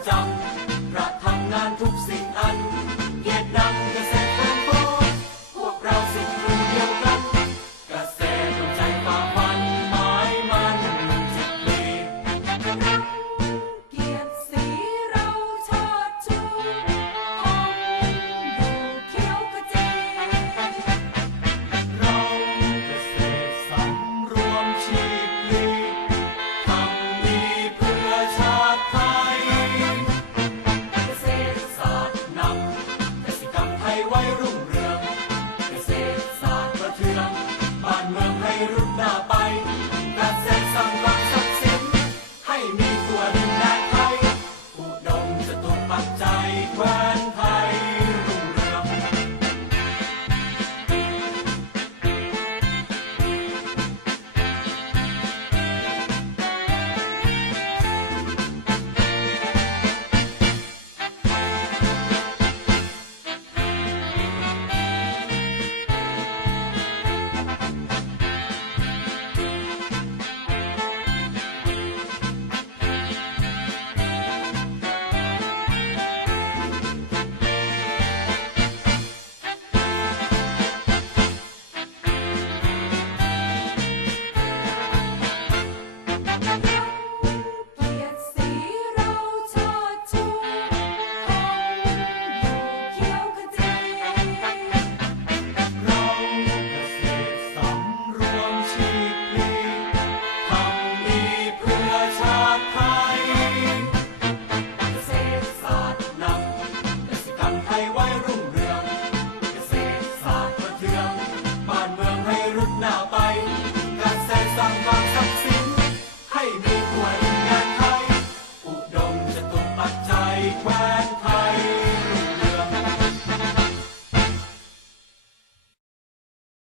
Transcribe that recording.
家在จ